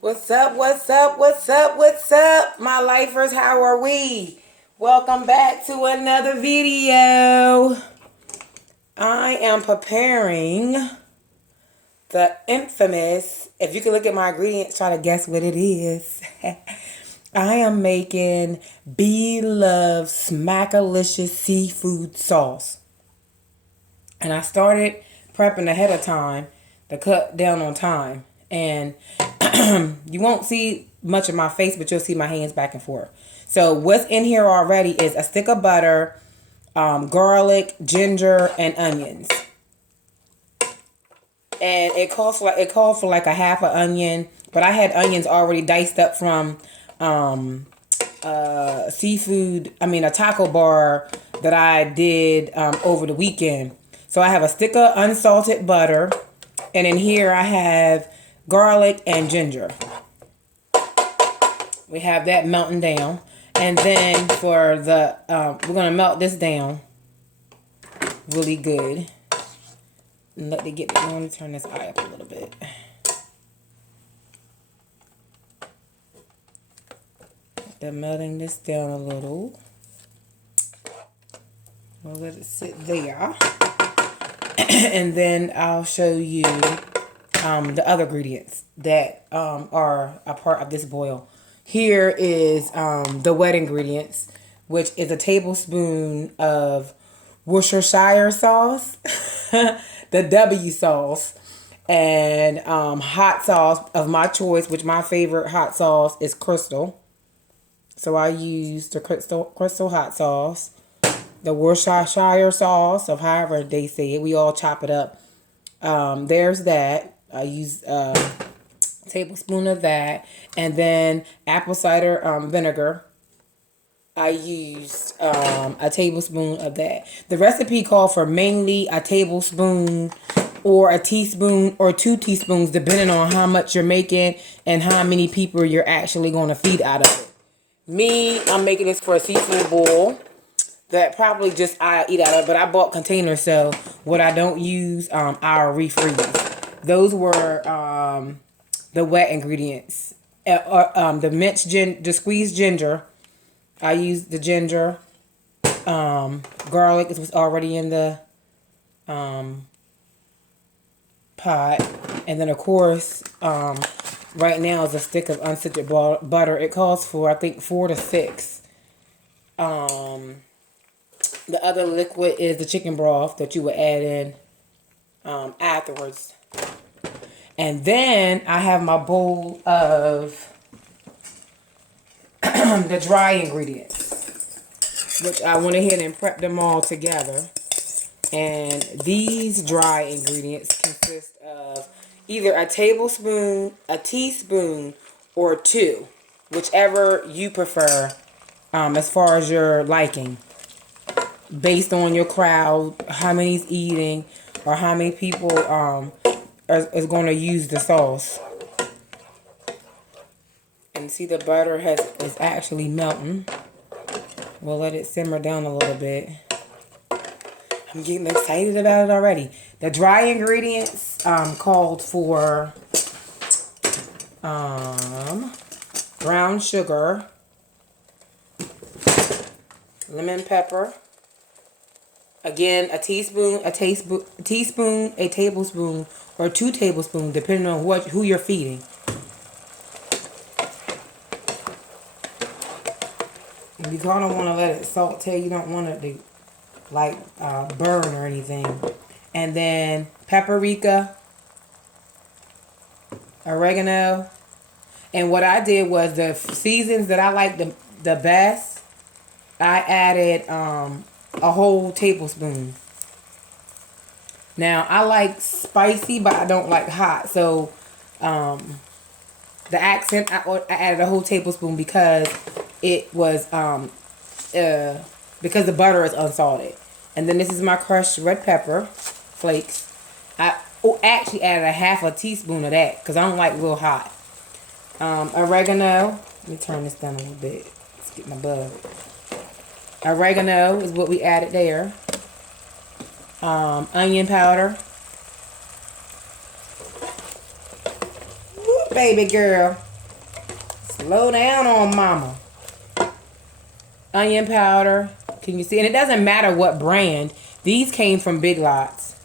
What's up? What's up? What's up? What's up, my lifers? How are we? Welcome back to another video. I am preparing the infamous, if you can look at my ingredients, try to guess what it is. I am making belove Smackalicious Seafood Sauce. And I started prepping ahead of time to cut down on time. And you won't see much of my face, but you'll see my hands back and forth. So what's in here already is a stick of butter, garlic, ginger, and onions. And it called for like a half an onion, but I had onions already diced up from a taco bar that I did over the weekend. So I have a stick of unsalted butter, and in here I have garlic and ginger. We have that melting down. And then for the, we're going to melt this down really good. And let it get, I want to turn this eye up a little bit. Then melting this down a little. We'll let it sit there. And then I'll show you the other ingredients that are a part of this boil. Here is the wet ingredients, which is a tablespoon of Worcestershire sauce, the W sauce, and hot sauce of my choice, which my favorite hot sauce is Crystal. So I use the Crystal hot sauce, the Worcestershire sauce, of however they say it. We all chop it up. There's that. I use a tablespoon of that. And then apple cider vinegar. I used a tablespoon of that. The recipe called for mainly a tablespoon or a teaspoon or 2 teaspoons, depending on how much you're making and how many people you're actually going to feed out of it. Me, I'm making this for a seafood boil that probably just I eat out of, but I bought containers, so what I don't use, I'll refreeze. Those were the wet ingredients. The squeezed ginger. I used the ginger. Garlic was already in the pot. And then, of course, right now is a stick of unscented butter. It calls for, I think, 4 to 6. The other liquid is the chicken broth that you would add in afterwards. And then I have my bowl of the dry ingredients, which I went ahead and prepped them all together. And these dry ingredients consist of either a tablespoon, a teaspoon, or 2, whichever you prefer, as far as your liking, based on your crowd, how many's eating, or how many people is going to use the sauce. And see, the butter is actually melting. We'll let it simmer down a little bit. I'm getting excited about it already. The dry ingredients called for brown sugar, lemon pepper, again a tablespoon, or 2 tablespoons, depending on who you're feeding. You kind of want to let it saute. You don't want it to burn or anything. And then paprika, oregano. And what I did was the seasons that I like the best, I added a whole tablespoon. Now, I like spicy, but I don't like hot. So, the accent, I added a whole tablespoon because it was, because the butter is unsalted. And then this is my crushed red pepper flakes. I actually added a half a teaspoon of that because I don't like real hot. Oregano. Let me turn this down a little bit. Let's get my bug. Oregano is what we added there. Onion powder. Woo, baby girl. Slow down on mama. Onion powder. Can you see? And it doesn't matter what brand. These came from Big Lots.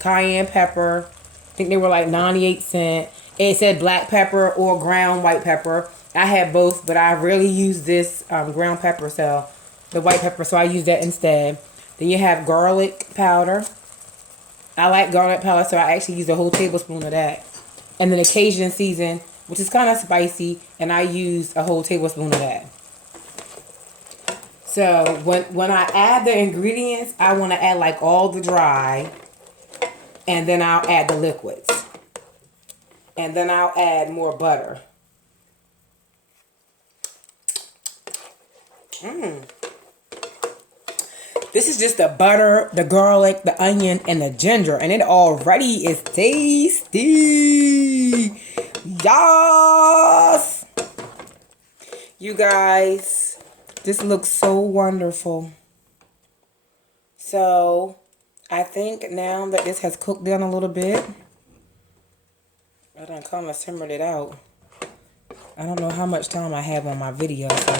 Cayenne pepper. I think they were like 98¢. It said black pepper or ground white pepper. I have both, but I rarely use this ground pepper, so the white pepper, so I use that instead. Then you have garlic powder. I like garlic powder, so I actually use a whole tablespoon of that. And then Cajun season, which is kind of spicy, and I use a whole tablespoon of that. So when I add the ingredients, I want to add like all the dry, and then I'll add the liquids. And then I'll add more butter. This is just the butter, the garlic, the onion, and the ginger. And it already is tasty. Yes! You guys, this looks so wonderful. So, I think now that this has cooked down a little bit, I done kind of simmered it out. I don't know how much time I have on my video, so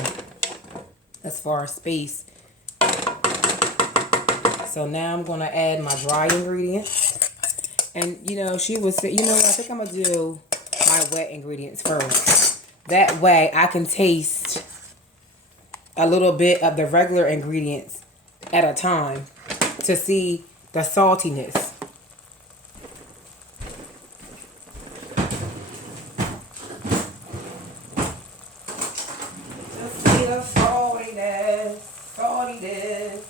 as far as space. So now I'm going to add my dry ingredients. And, you know, she was saying, you know what, I think I'm going to do my wet ingredients first. That way I can taste a little bit of the regular ingredients at a time to see the saltiness. Just see the saltiness, saltiness.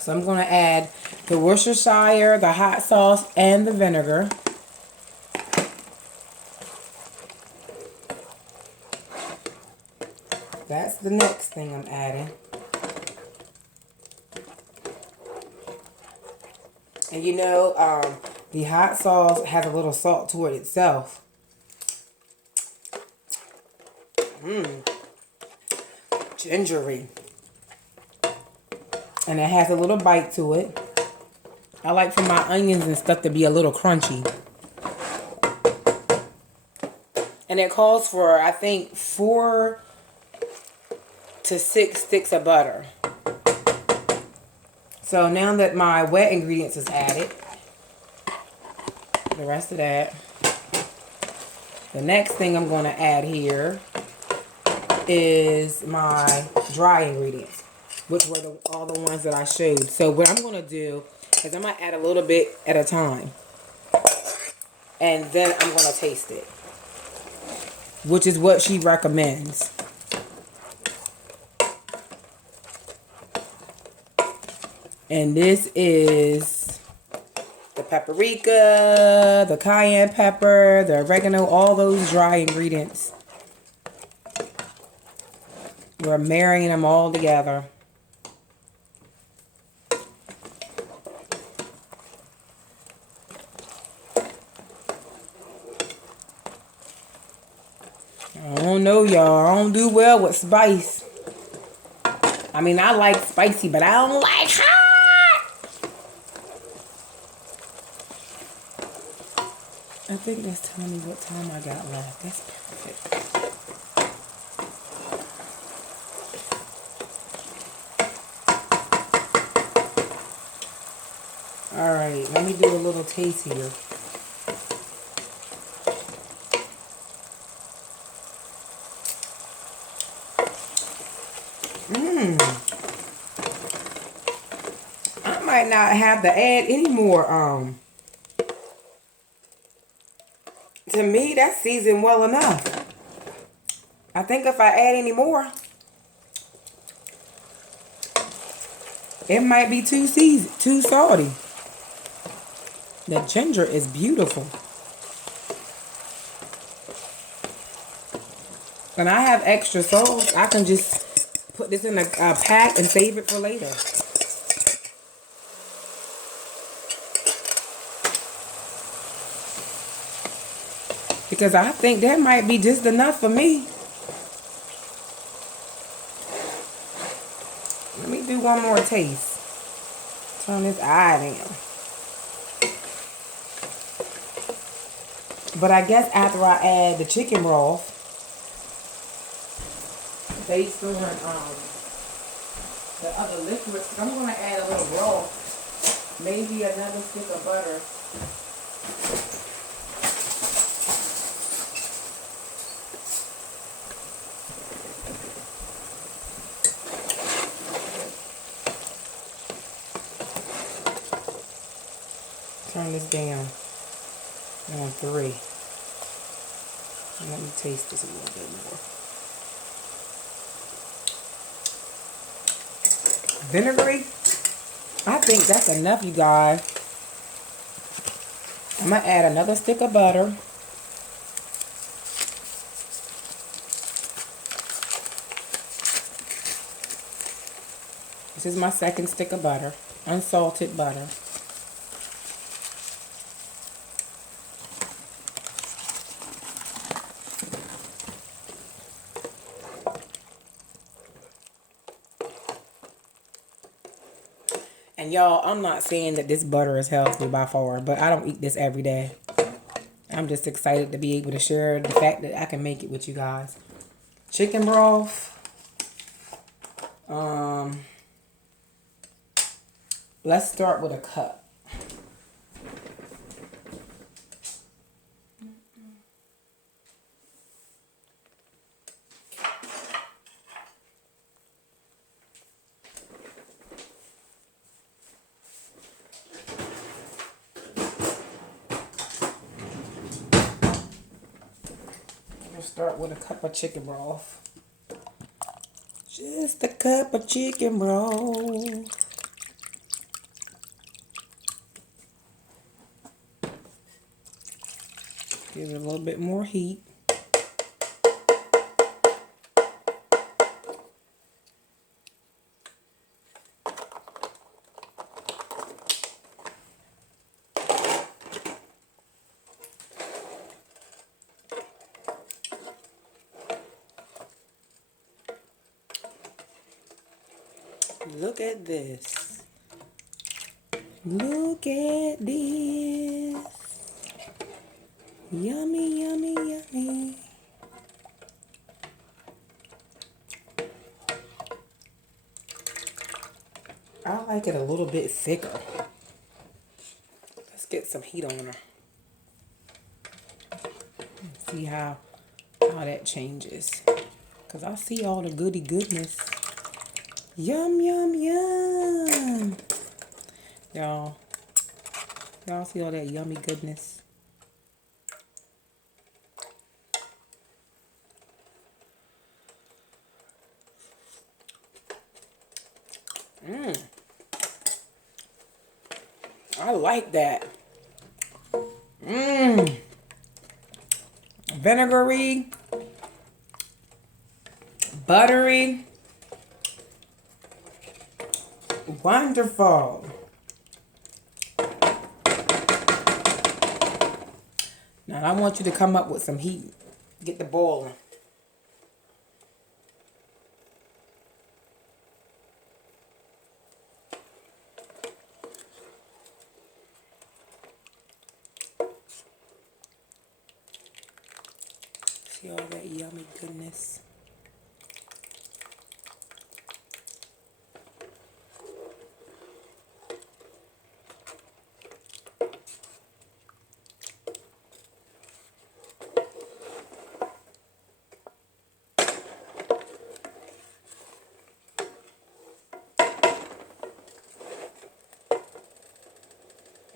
So I'm going to add the Worcestershire, the hot sauce, and the vinegar. That's the next thing I'm adding. And you know, the hot sauce has a little salt to it itself. Gingery. And it has a little bite to it. I like for my onions and stuff to be a little crunchy. And it calls for, I think, 4 to 6 sticks of butter. So now that my wet ingredients is added, the rest of that, the next thing I'm going to add here is my dry ingredients, which were all the ones that I showed. So what I'm going to do is I'm going to add a little bit at a time. And then I'm going to taste it, which is what she recommends. And this is the paprika, the cayenne pepper, the oregano, all those dry ingredients. We're marrying them all together. I don't know, y'all. I don't do well with spice. I mean, I like spicy, but I don't like hot. I think that's telling me what time I got left. That's perfect. Alright, let me do a little taste here. I might not have to add any more. To me, that's seasoned well enough. I think if I add any more, it might be too seasoned, too salty. The ginger is beautiful. And I have extra sauce. I can just put this in a pack and save it for later. Because I think that might be just enough for me. Let me do one more taste. Turn this eye down. But I guess after I add the chicken broth, based on the other liquids, I'm going to add a little broth, maybe another stick of butter. Turn this down on 3. Let me taste this a little bit more. Vinegary, I think that's enough, you guys. I'm going to add another stick of butter. This is my second stick of butter, unsalted butter. And y'all, I'm not saying that this butter is healthy by far, but I don't eat this every day. I'm just excited to be able to share the fact that I can make it with you guys. Chicken broth. Let's start with a cup. We'll start with a cup of chicken broth. Just a cup of chicken broth. Give it a little bit more heat. Look at this. Look at this. Yummy, yummy, yummy. I like it a little bit thicker. Let's get some heat on her. See how that changes. Because I see all the goody goodness. Yum, yum, yum. Y'all see all that yummy goodness? I like that. Vinegary, buttery, wonderful. Now I want you to come up with some heat. Get the boiling. See all that yummy goodness.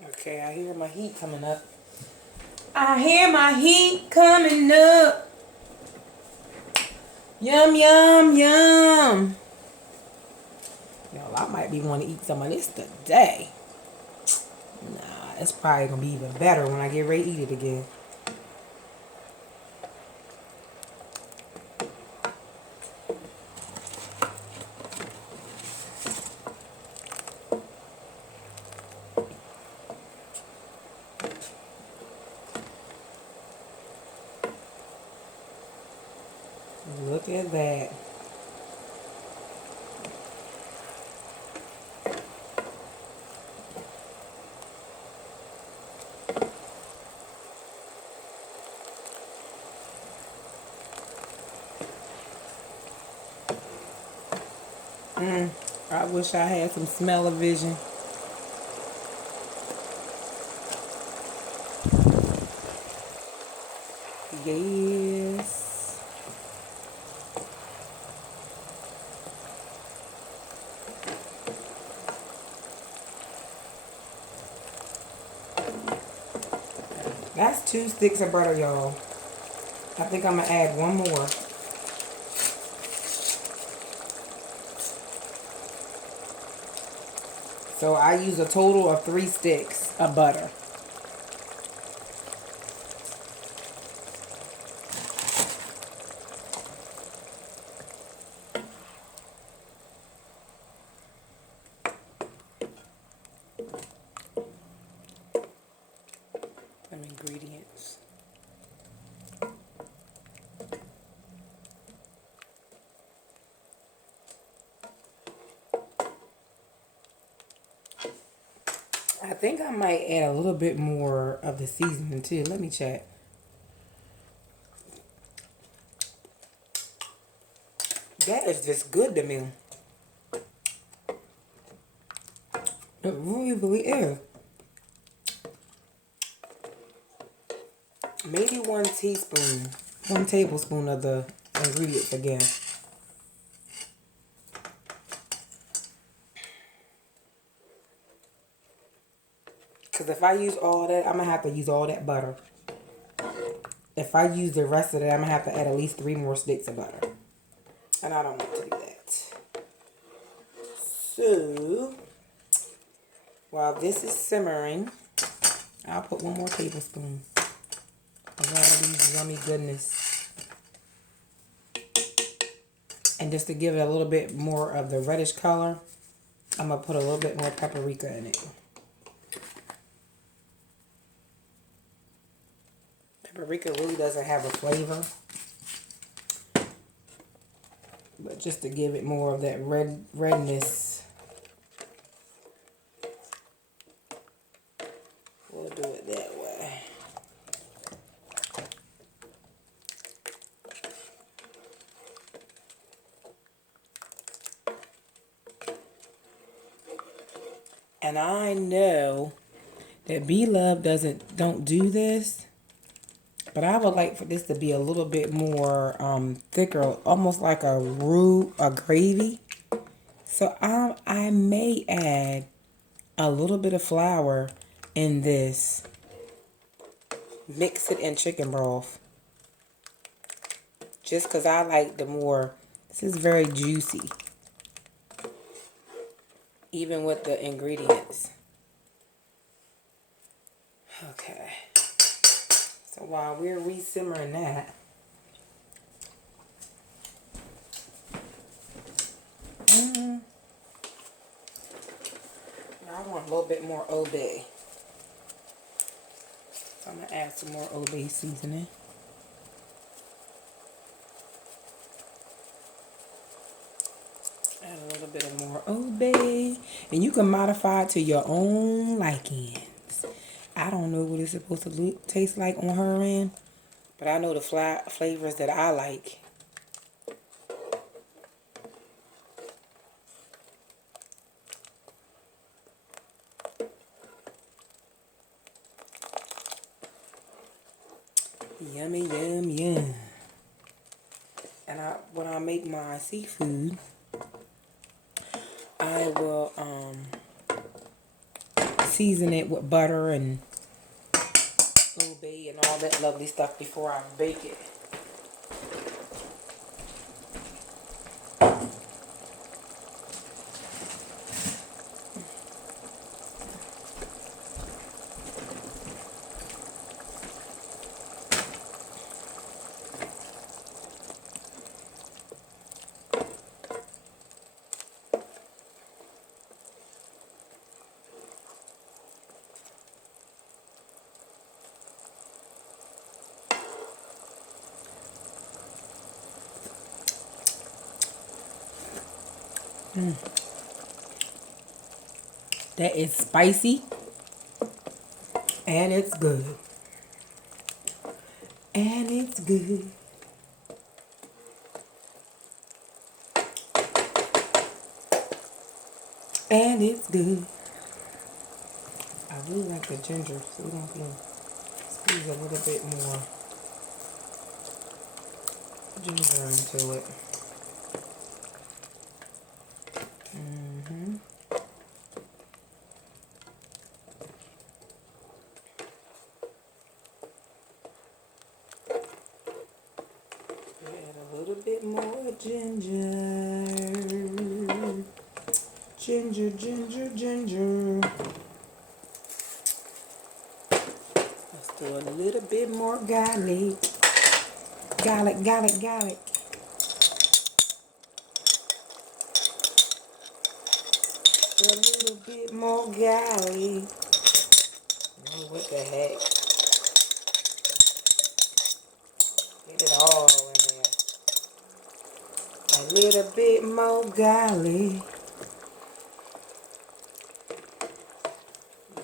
Okay, I hear my heat coming up. I hear my heat coming up. Yum, yum, yum. Y'all, I might be wanting to eat some of this today. Nah, it's probably going to be even better when I get ready to eat it again. Look at that. I wish I had some smell-o-vision. Yes. That's 2 sticks of butter, y'all. I think I'm gonna add one more. So I use a total of 3 sticks of butter. Some ingredients. I think I might add a little bit more of the seasoning too. Let me check. That is just good to me. It really is. Maybe 1 teaspoon, 1 tablespoon of the ingredients again. Because if I use all that, I'm going to have to use all that butter. If I use the rest of it, I'm going to have to add at least 3 more sticks of butter. And I don't want to do that. So, while this is simmering, I'll put 1 more tablespoon of all these yummy goodness. And just to give it a little bit more of the reddish color, I'm going to put a little bit more paprika in it. Paprika really doesn't have a flavor. But just to give it more of that redness, we'll do it that way. And I know that belove don't do this, but I would like for this to be a little bit more thicker, almost like a roux, a gravy. So I may add a little bit of flour in this. Mix it in chicken broth. Just because I like the more, this is very juicy. Even with the ingredients. Okay. So while we're re-simmering that, I want a little bit more Old Bay. So I'm going to add some more Old Bay seasoning. Add a little bit of more Old Bay. And you can modify it to your own likings. I don't know what it's supposed to taste like on her end, but I know the flavors that I like. Yummy, yum, yum. And when I make my seafood, I will season it with butter and Old Bay and all that lovely stuff before I bake it. That is spicy and it's good. And it's good. And it's good. I really like the ginger, so we're going to squeeze a little bit more ginger into it. Add a little bit more ginger. Ginger, ginger, ginger. Let's do a little bit more garlic. Garlic, garlic, garlic. A little bit more garlic. Oh, what the heck? Get it all in there. A little bit more garlic.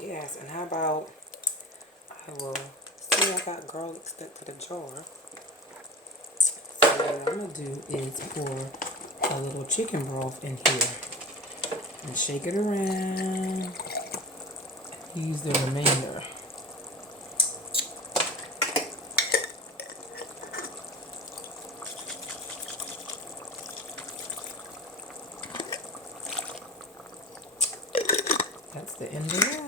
Yes, and how about I will see I got garlic stuck to the jar. So what I'm gonna do is pour a little chicken broth in here and shake it around. Use the remainder. That's the end of that.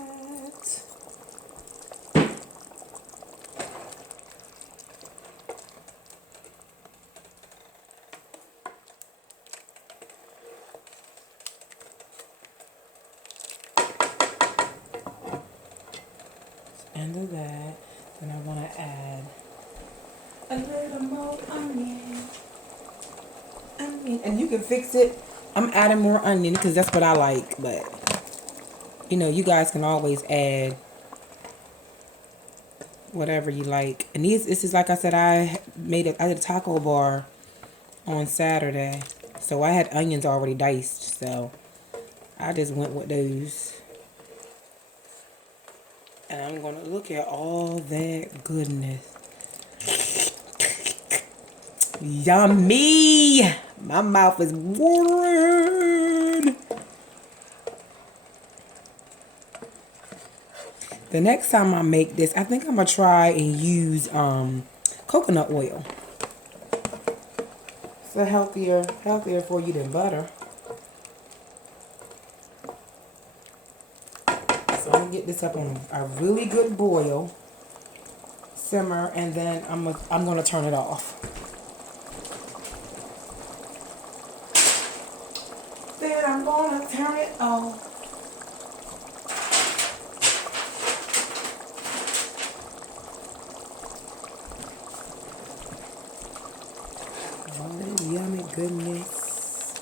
End of that. Then I want to add a little more onion. And you can fix it. I'm adding more onion because that's what I like, but you know, you guys can always add whatever you like. And this is like I said, I did a taco bar on Saturday, so I had onions already diced, so I just went with those. And I'm gonna look at all that goodness. Yummy! My mouth is watering. The next time I make this, I think I'm gonna try and use coconut oil. It's healthier for you than butter. So I'm gonna get this up on a really good boil, simmer, and then I'm gonna turn it off. Then I'm gonna turn it off. Oh, yummy goodness.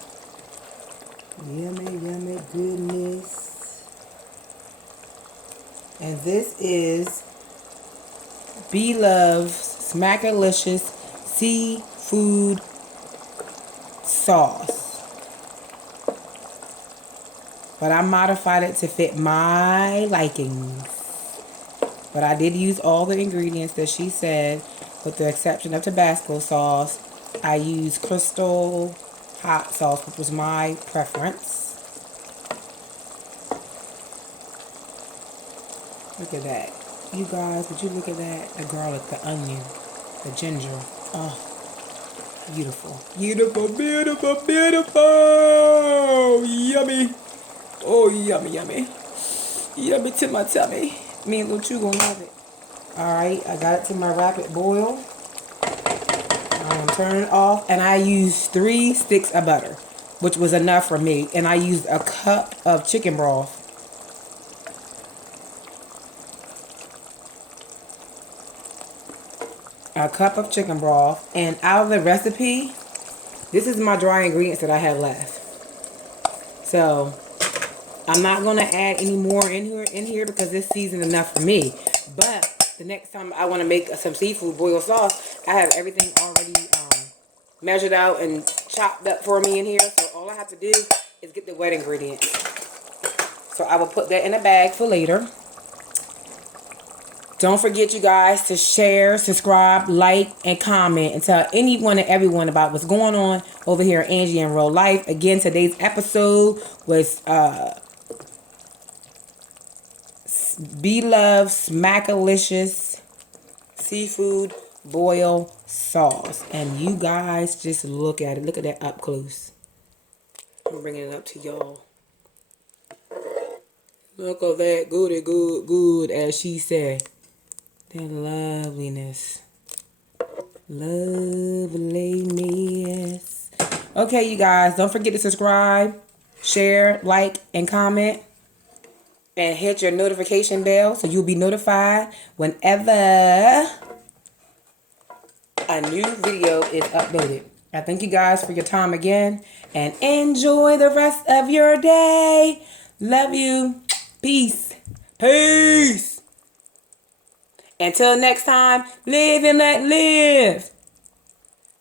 Yummy, yummy goodness. And this is Belove's Smackalicious Seafood Sauce. But I modified it to fit my likings. But I did use all the ingredients that she said, with the exception of Tabasco sauce. I used Crystal hot sauce, which was my preference. Look at that. You guys, would you look at that? The garlic, the onion, the ginger. Oh, beautiful. Beautiful, beautiful, beautiful. Yummy. Oh, yummy, yummy. Yummy to my tummy. Me and Little Chew gonna love it. Alright, I got it to my rapid boil. I'm gonna turn it off. And I used 3 sticks of butter, which was enough for me. And I used a cup of chicken broth. A cup of chicken broth. And out of the recipe, this is my dry ingredients that I have left. So I'm not going to add any more in here because this seasoned enough for me. But the next time I want to make some seafood boil sauce, I have everything already measured out and chopped up for me in here. So all I have to do is get the wet ingredients. So I will put that in a bag for later. Don't forget, you guys, to share, subscribe, like, and comment, and tell anyone and everyone about what's going on over here at Angie in Real Life. Again, today's episode was belove Smackalicious Seafood Boil Sauce. And you guys just look at it. Look at that up close. I'm bringing it up to y'all. Look at that goody good, as she said. That loveliness. Loveliness. Okay, you guys, don't forget to subscribe, share, like, and comment. And hit your notification bell so you'll be notified whenever a new video is uploaded. I thank you guys for your time again. And enjoy the rest of your day. Love you. Peace. Peace. Until next time, live and let live.